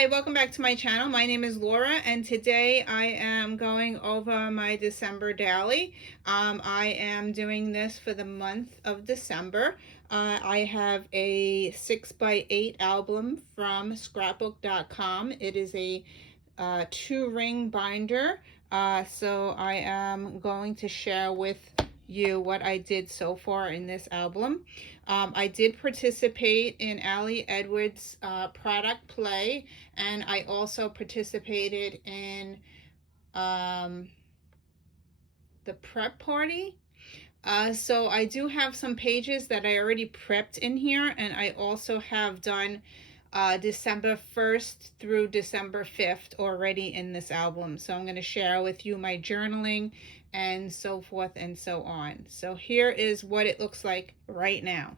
Hi, welcome back to my channel. My name is Laura, and today I am going over my December daily. I am doing this for the month of December. I have a 6x8 album from scrapbook.com. It is a 2-ring binder. So I am going to share with you what I did so far in this album. I did participate in Ali Edwards' product play, and I also participated in the prep party. So I do have some pages that I already prepped in here, and I also have done December 1st through December 5th already in this album. So I'm going to share with you my journaling and so forth and so on. So here is what it looks like right now.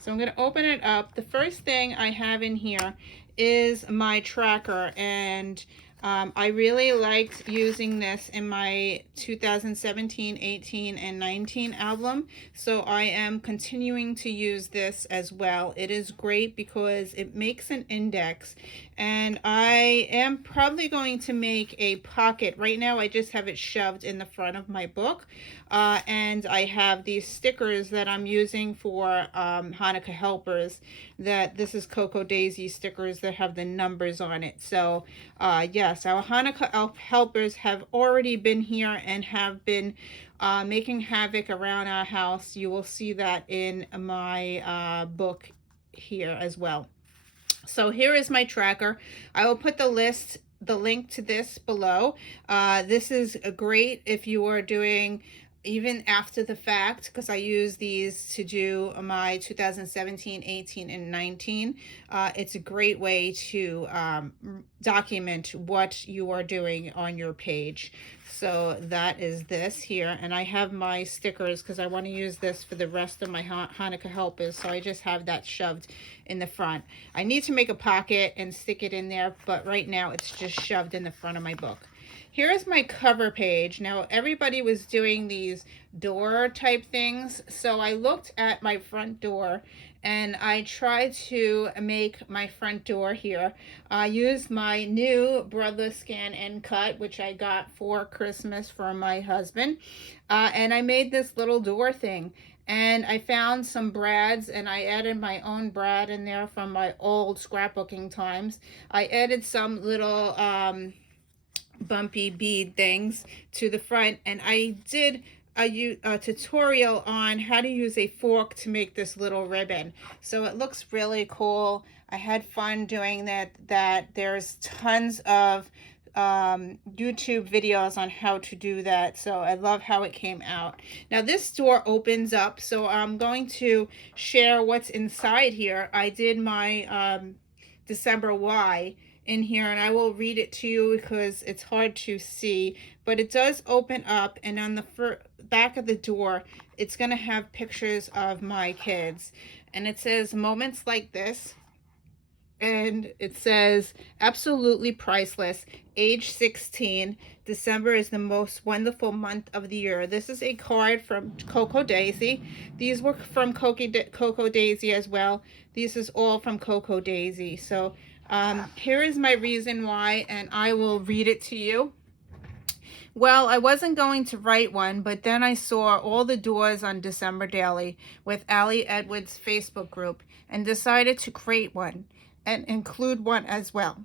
So I'm going to open it up. The first thing I have in here is my tracker, and I really liked using this in my 2017, 18, and 19 album, so I am continuing to use this as well. It is great because it makes an index, and I am probably going to make a pocket. Right now I just have it shoved in the front of my book, and I have these stickers that I'm using for Hanukkah helpers. That this is Cocoa Daisy stickers that have the numbers on it. So yes, our Hanukkah helpers have already been here and have been making havoc around our house. You will see that in my book here as well. So here is my tracker. I will put the link to this below. This is great if you are doing even after the fact, because I use these to do my 2017, 18, and 19. It's a great way to document what you are doing on your page. So that is this here, and I have my stickers because I want to use this for the rest of my Hanukkah helpers, so I just have that shoved in the front. I need to make a pocket and stick it in there, but right now it's just shoved in the front of my book. Here is my cover page. Now everybody was doing these door type things, so I looked at my front door and I tried to make my front door here. I used my new Brother Scan and Cut, which I got for Christmas for my husband, and I made this little door thing. And I found some brads, and I added my own brad in there from my old scrapbooking times. I added some little bumpy bead things to the front, and I did a tutorial on how to use a fork to make this little ribbon. So it looks really cool. I had fun doing that. There's tons of YouTube videos on how to do that, so I love how it came out. Now this door opens up, so I'm going to share what's inside here. I did my December Y in here, and I will read it to you because it's hard to see, but it does open up, and on the back of the door it's going to have pictures of my kids, and it says moments like this, and it says absolutely priceless, age 16, December is the most wonderful month of the year. This is a card from Cocoa Daisy. These were from Cocoa Daisy as well. This is all from Cocoa Daisy. So here is my reason why, and I will read it to you. Well, I wasn't going to write one, but then I saw all the doors on December Daily with Ali Edwards' Facebook group and decided to create one and include one as well.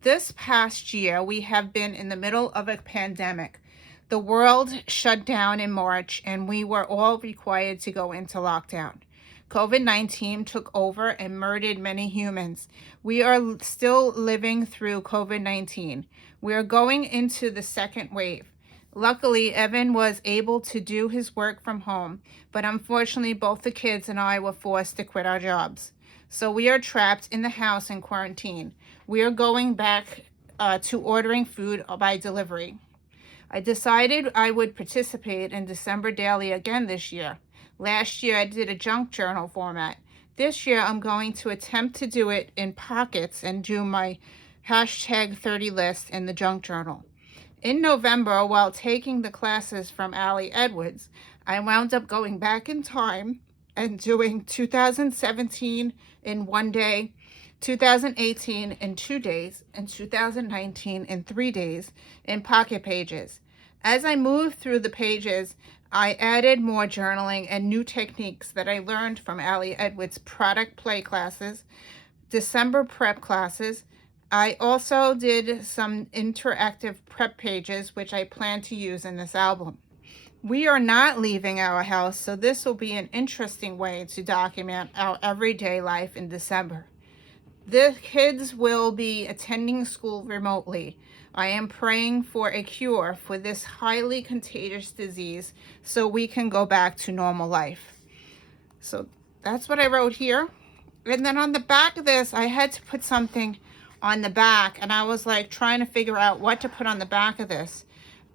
This past year, we have been in the middle of a pandemic. The world shut down in March, and we were all required to go into lockdown. COVID-19 took over and murdered many humans. We are still living through COVID-19. We are going into the second wave. Luckily, Evan was able to do his work from home, but unfortunately, both the kids and I were forced to quit our jobs. So we are trapped in the house in quarantine. We are going back to ordering food by delivery. I decided I would participate in December Daily again this year. Last year I did a junk journal format. This year I'm going to attempt to do it in pockets and do my hashtag 30 list in the junk journal. In November, while taking the classes from Ali Edwards, I wound up going back in time and doing 2017 in one day, 2018 in 2 days, and 2019 in 3 days in Pocket Pages. As I moved through the pages, I added more journaling and new techniques that I learned from Allie Edwards' product play classes, December prep classes. I also did some interactive prep pages, which I plan to use in this album. We are not leaving our house, so this will be an interesting way to document our everyday life in December. The kids will be attending school remotely. I am praying for a cure for this highly contagious disease so we can go back to normal life. So that's what I wrote here. And then on the back of this, I had to put something on the back, and I was like trying to figure out what to put on the back of this.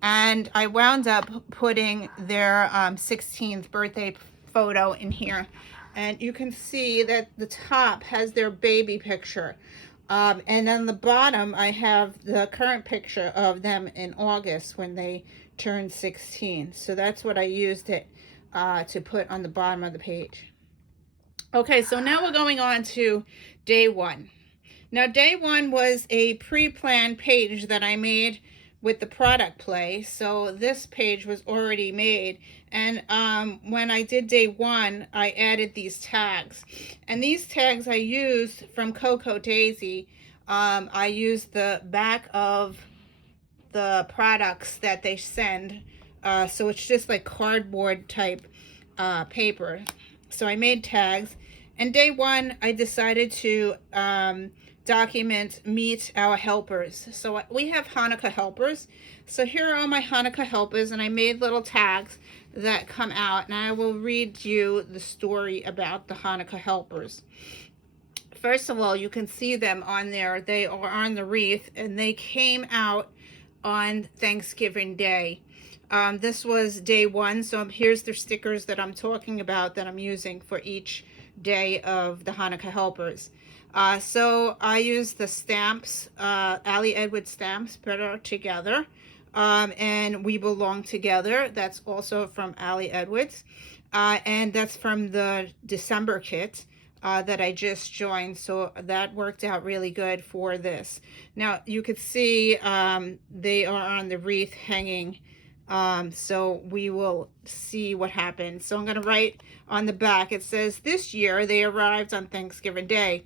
And I wound up putting their 16th birthday photo in here. And you can see that the top has their baby picture. And then the bottom, I have the current picture of them in August when they turned 16. So that's what I used it to put on the bottom of the page. Okay, so now we're going on to day one. Now, day one was a pre-planned page that I made with the product play. So this page was already made. And when I did day one, I added these tags. And these tags I used from Coco Daisy. I used the back of the products that they send. So it's just like cardboard type paper. So I made tags. And day one, I decided to document meet our helpers. So we have Hanukkah helpers. So here are all my Hanukkah helpers, and I made little tags that come out, and I will read you the story about the Hanukkah helpers. First of all, you can see them on there. They are on the wreath, and they came out on Thanksgiving Day. This was day one, so here's the stickers that I'm talking about that I'm using for each day of the Hanukkah helpers. So I use the stamps, Allie Edwards stamps, Better Together, and We Belong Together. That's also from Allie Edwards, and that's from the December kit that I just joined. So that worked out really good for this. Now you could see they are on the wreath hanging. So we will see what happens. So I'm going to write on the back. It says, this year they arrived on Thanksgiving Day.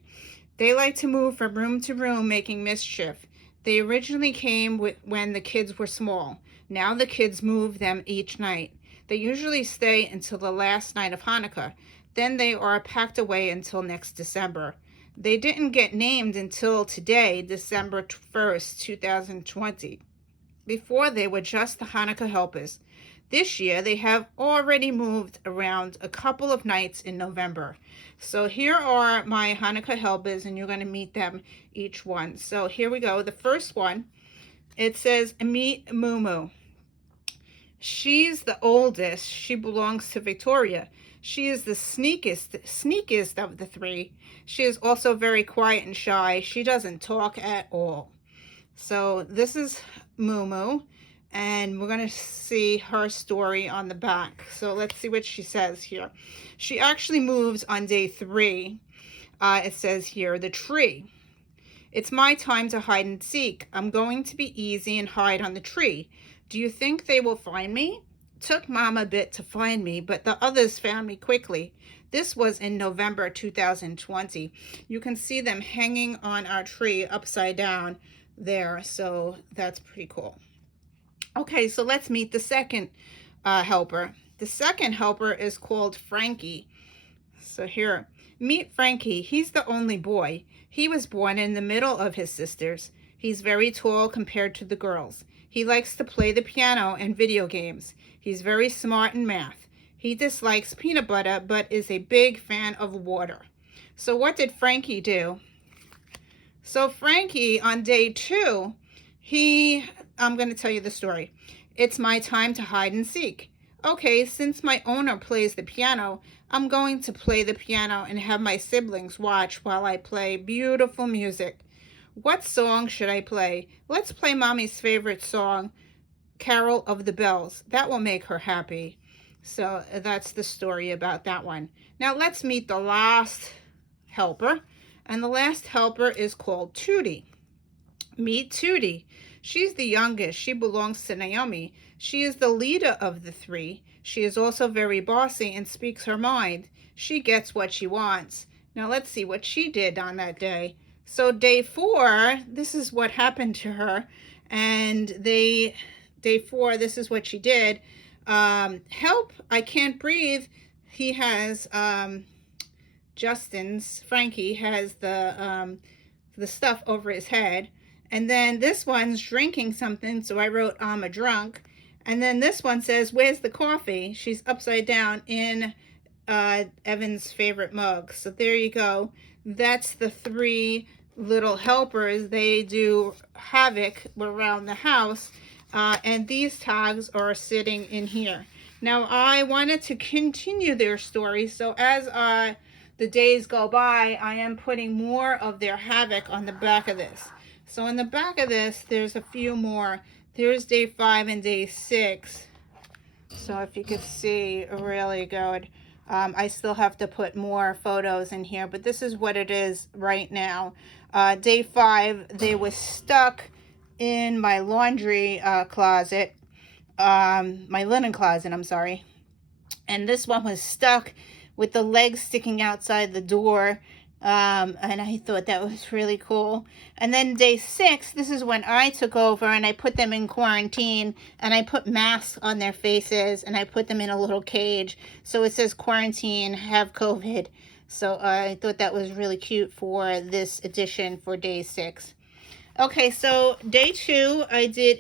They like to move from room to room, making mischief. They originally came when the kids were small. Now the kids move them each night. They usually stay until the last night of Hanukkah. Then they are packed away until next December. They didn't get named until today, December 1st, 2020. Before, they were just the Hanukkah helpers. This year, they have already moved around a couple of nights in November. So here are my Hanukkah helpers, and you're going to meet them each one. So here we go. The first one, it says, meet Mumu. She's the oldest. She belongs to Victoria. She is the sneakiest of the three. She is also very quiet and shy. She doesn't talk at all. So this is Mumu, and we're going to see her story on the back. So let's see what she says here. She actually moves on day 3. It says here, the tree. It's my time to hide and seek. I'm going to be easy and hide on the tree. Do you think they will find me? Took Mom a bit to find me, but the others found me quickly. This was in November 2020. You can see them hanging on our tree upside down there, so that's pretty cool. Okay, so let's meet the second helper. The second helper is called Frankie. So here, meet Frankie. He's the only boy. He was born in the middle of his sisters. He's very tall compared to the girls. He likes to play the piano and video games. He's very smart in math. He dislikes peanut butter, but is a big fan of water. So what did Frankie do? So Frankie, on day 2, I'm going to tell you the story. It's my time to hide and seek. Okay, since my owner plays the piano, I'm going to play the piano and have my siblings watch while I play beautiful music. What song should I play? Let's play Mommy's favorite song, Carol of the Bells. That will make her happy. So that's the story about that one. Now let's meet the last helper, And the last helper is called Tootie. Meet Tootie. She's the youngest. She belongs to Naomi. She is the leader of the three. She is also very bossy and speaks her mind. She gets what she wants. Now let's see what she did on that day. So day 4, this is what happened to her. And day 4, this is what she did. Help, I can't breathe. He has, Frankie has the stuff over his head. And then this one's drinking something, so I wrote, I'm a drunk. And then this one says, where's the coffee? She's upside down in Evan's favorite mug. So there you go. That's the 3 little helpers. They do havoc around the house. And these tags are sitting in here. Now, I wanted to continue their story. So as the days go by, I am putting more of their havoc on the back of this. So in the back of this, there's a few more. There's day 5 and day 6. So if you could see really good. I still have to put more photos in here, but this is what it is right now. Day 5, they were stuck in my laundry closet, my linen closet, I'm sorry. And this one was stuck with the legs sticking outside the door. And I thought that was really cool. And then day 6, this is when I took over and I put them in quarantine and I put masks on their faces and I put them in a little cage. So it says quarantine, have COVID. So I thought that was really cute for this edition for day 6. Okay, so day 2, I did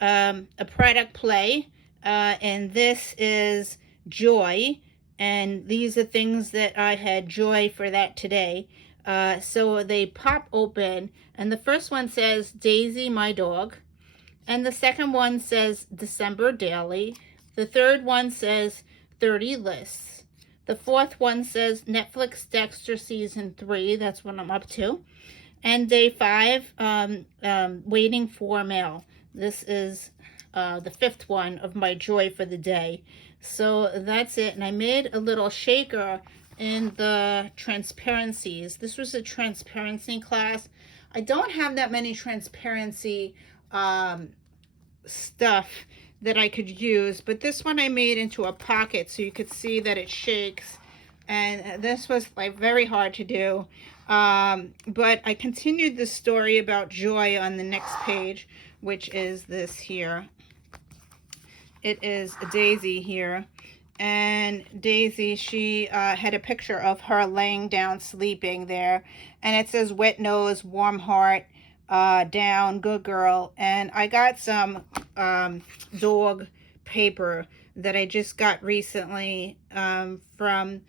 a product play. And this is joy. And these are things that I had joy for that today. So they pop open. And the first one says, Daisy, my dog. And the second one says, December Daily. The third one says, 30 lists. The fourth one says, Netflix Dexter Season 3. That's what I'm up to. And day 5, waiting for mail. This is the 5th one of my joy for the day. So that's it. And I made a little shaker in the transparencies. This was a transparency class. I don't have that many transparency stuff that I could use, but this one I made into a pocket so you could see that it shakes. And this was like very hard to do. But I continued the story about joy on the next page, which is this here. It is Daisy here. And Daisy, she had a picture of her laying down sleeping there. And it says wet nose, warm heart, down, good girl. And I got some dog paper that I just got recently from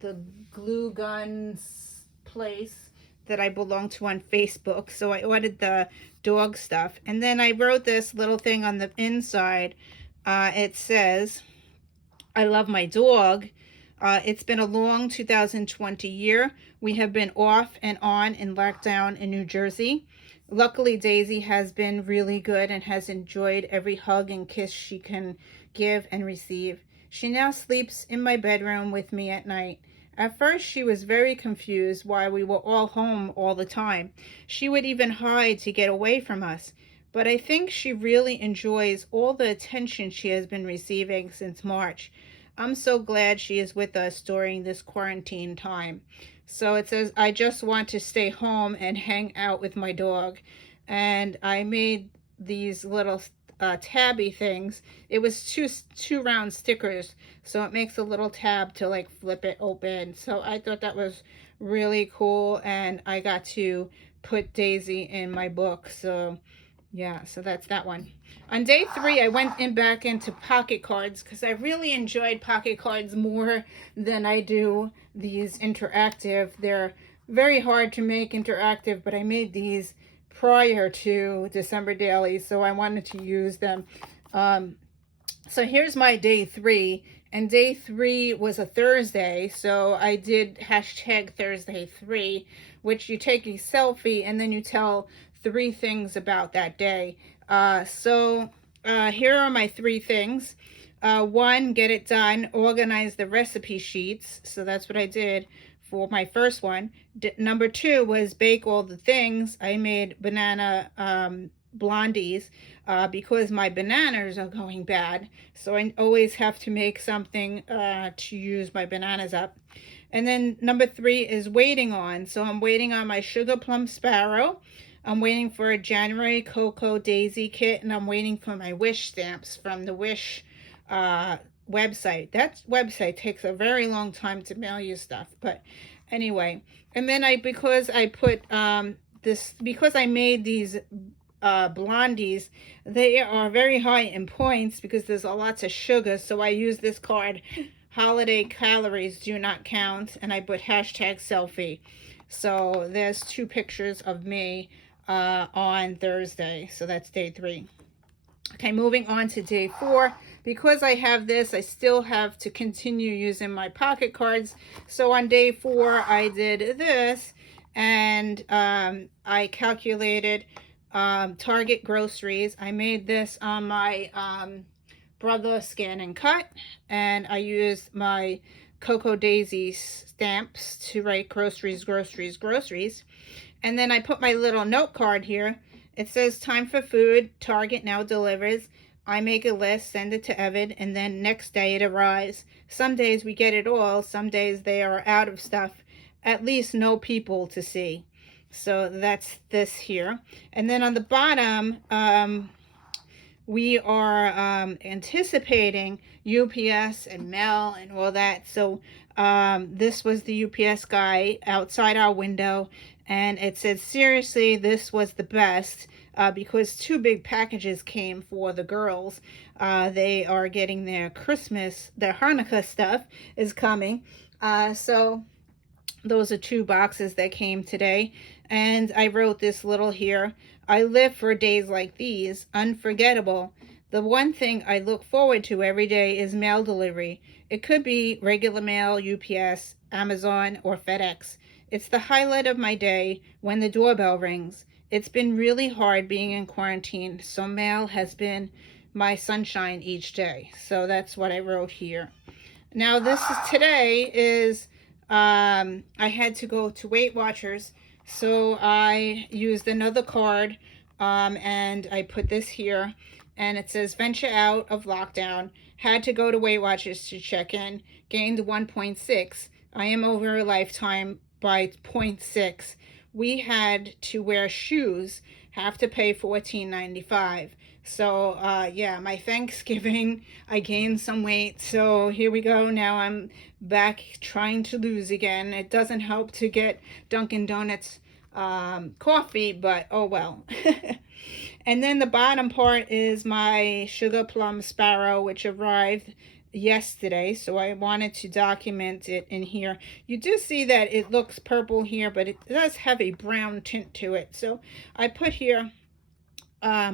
the glue guns place that I belong to on Facebook. So I ordered the dog stuff. And then I wrote this little thing on the inside. It says, I love my dog. It's been a long 2020 year. We have been off and on in lockdown in New Jersey. Luckily, Daisy has been really good and has enjoyed every hug and kiss she can give and receive. She now sleeps in my bedroom with me at night. At first, she was very confused why we were all home all the time. She would even hide to get away from us. But I think she really enjoys all the attention she has been receiving since March. I'm so glad she is with us during this quarantine time. So it says, I just want to stay home and hang out with my dog. And I made these little tabby things. It was two round stickers, so it makes a little tab to like flip it open. So I thought that was really cool, and I got to put Daisy in my book. So yeah, so that's that one. On day 3, I went back into pocket cards because I really enjoyed pocket cards more than I do these interactive. They're very hard to make interactive, but I made these prior to December Daily, so I wanted to use them. So here's my day 3, and day 3 was a Thursday, so I did hashtag Thursday 3, which you take a selfie and then you tell 3 things about that day. So here are my 3 things. 1, get it done, organize the recipe sheets. So that's what I did for my first one. Number 2 was bake all the things. I made banana blondies because my bananas are going bad. So I always have to make something to use my bananas up. And then number 3 is waiting on. So I'm waiting on my Sugar Plum Sparrow. I'm waiting for a January Cocoa Daisy kit, and I'm waiting for my Wish stamps from the Wish website. That website takes a very long time to mail you stuff, but anyway. And then because I put because I made these blondies, they are very high in points because there's a lots of sugar, so I use this card, holiday calories do not count, and I put hashtag selfie. So there's 2 pictures of me on Thursday. So that's day 3. Okay, moving on to day 4. Because I have this, I still have to continue using my pocket cards. So on day 4, I did this, and I calculated Target groceries. I made this on my Brother Scan and Cut, and I used my Cocoa Daisy stamps to write groceries, groceries, groceries. And then I put my little note card here. It says time for food, Target now delivers. I make a list, send it to Evan, and then next day it arrives. Some days we get it all, some days they are out of stuff, at least no people to see. So that's this here. And then on the bottom, we are anticipating UPS and mail and all that. So this was the UPS guy outside our window, and it said, seriously, this was the best because 2 big packages came for the girls. They are getting their Hanukkah stuff is coming. So those are 2 boxes that came today. And I wrote this little here. I live for days like these, unforgettable. The one thing I look forward to every day is mail delivery. It could be regular mail, UPS, Amazon, or FedEx. It's the highlight of my day when the doorbell rings. It's been really hard being in quarantine, so mail has been my sunshine each day. So that's what I wrote here. Now today is, I had to go to Weight Watchers, so I used another card, and I put this here, and it says venture out of lockdown, had to go to Weight Watchers to check in, gained 1.6. I am over a lifetime by 0.6. We had to wear shoes, have to pay $14.95. So yeah, my Thanksgiving, I gained some weight. So here we go. Now I'm back trying to lose again. It doesn't help to get Dunkin' Donuts coffee, but oh well. And then the bottom part is my Sugar Plum Sparrow, which arrived yesterday, so I wanted to document it in here. You do see that it looks purple here, but it does have a brown tint to it. So I put here,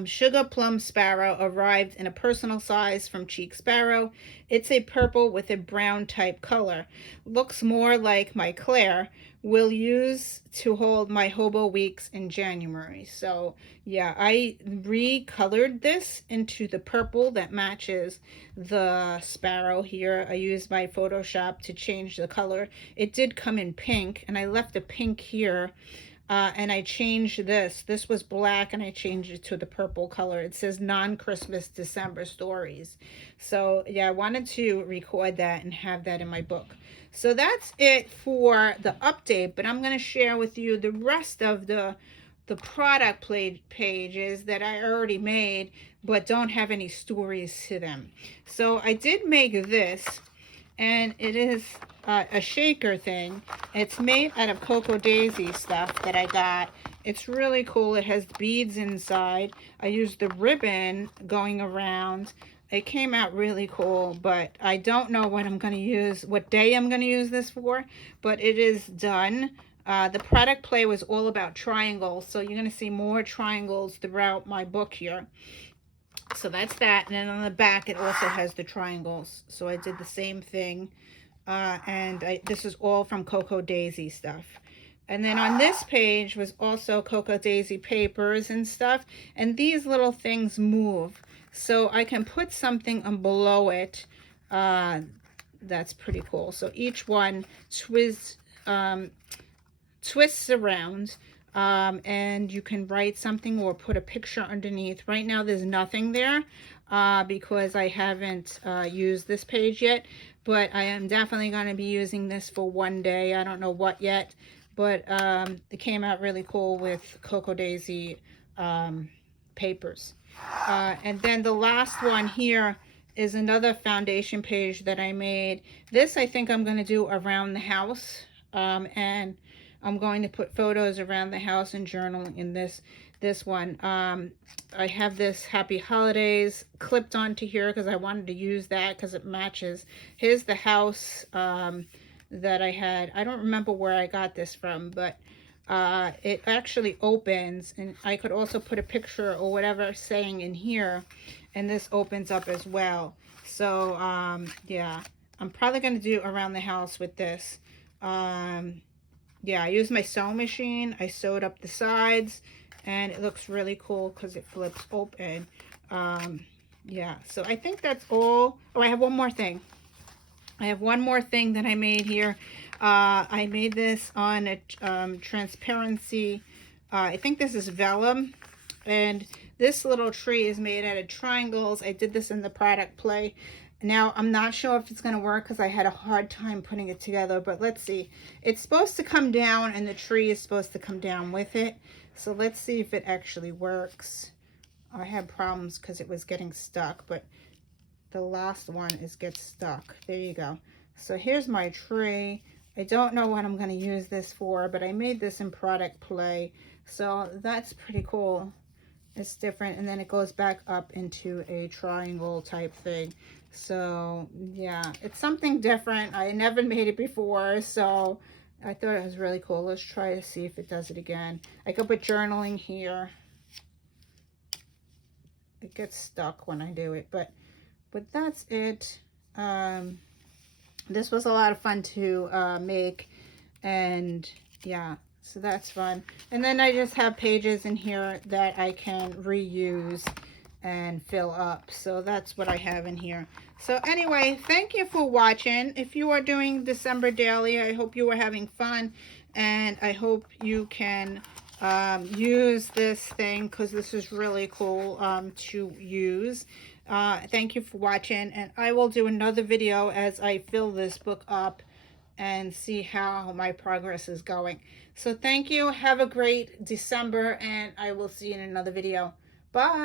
Sugar Plum Sparrow arrived in a personal size from Cheek Sparrow. It's a purple with a brown type color. Looks more like my Claire. Will use to hold my hobo weeks in January. So yeah, I recolored this into the purple that matches the sparrow here. I used my Photoshop to change the color. It did come in pink, and I left a pink here. And I changed this. This was black, and I changed it to the purple color. It says non-Christmas December stories. So yeah, I wanted to record that and have that in my book. So that's it for the update, but I'm going to share with you the rest of the product pages that I already made, but don't have any stories to them. So I did make this, and it is a shaker thing. It's made out of Cocoa Daisy stuff that I got. It's really cool. It has beads inside. I used the ribbon going around. It came out really cool, but I don't know what day I'm going to use this for, but it is done. The product play was all about triangles, so you're going to see more triangles throughout my book here. So that's that, and then on the back it also has the triangles. So I did the same thing, this is all from Cocoa Daisy stuff. And then on this page was also Cocoa Daisy papers and stuff, and these little things move. So I can put something below it. That's pretty cool. So each one twists around, and you can write something or put a picture underneath. Right now there's nothing there because I haven't used this page yet, but I am definitely going to be using this for one day. I don't know what yet, but it came out really cool with Cocoa Daisy papers. And then the last one here is another foundation page that I made. This I think I'm going to do around the house, and I'm going to put photos around the house and journal in this one. I have this Happy Holidays clipped onto here because I wanted to use that because it matches. Here's the house that I had. I don't remember where I got this from, but it actually opens, and I could also put a picture or whatever saying in here, and this opens up as well. So yeah, I'm probably going to do around the house with this. Yeah, I used my sewing machine. I sewed up the sides, and it looks really cool because it flips open. Yeah, so I think that's all. Oh, I have one more thing. I have one more thing that I made here. I made this on a transparency. I think this is vellum, and this little tree is made out of triangles. I did this in the product play. Now, I'm not sure if it's going to work because I had a hard time putting it together, but let's see. It's supposed to come down, and the tree is supposed to come down with it. So let's see if it actually works. I had problems because it was getting stuck, but the last one gets stuck. There you go. So here's my tree. I don't know what I'm going to use this for, but I made this in product play. So that's pretty cool. It's different, and then it goes back up into a triangle type thing. So yeah, it's something different. I never made it before, so I thought it was really cool. Let's try to see if it does it again. I could put journaling here. It gets stuck when I do it, but that's it. This was a lot of fun to make, and yeah, so that's fun. And then I just have pages in here that I can reuse and fill up. So that's what I have in here. So anyway, thank you for watching. If you are doing December daily, I hope you are having fun, and I hope you can use this thing because this is really cool to use. Thank you for watching, and I will do another video as I fill this book up and see how my progress is going. So thank you. Have a great December, and I will see you in another video. Bye.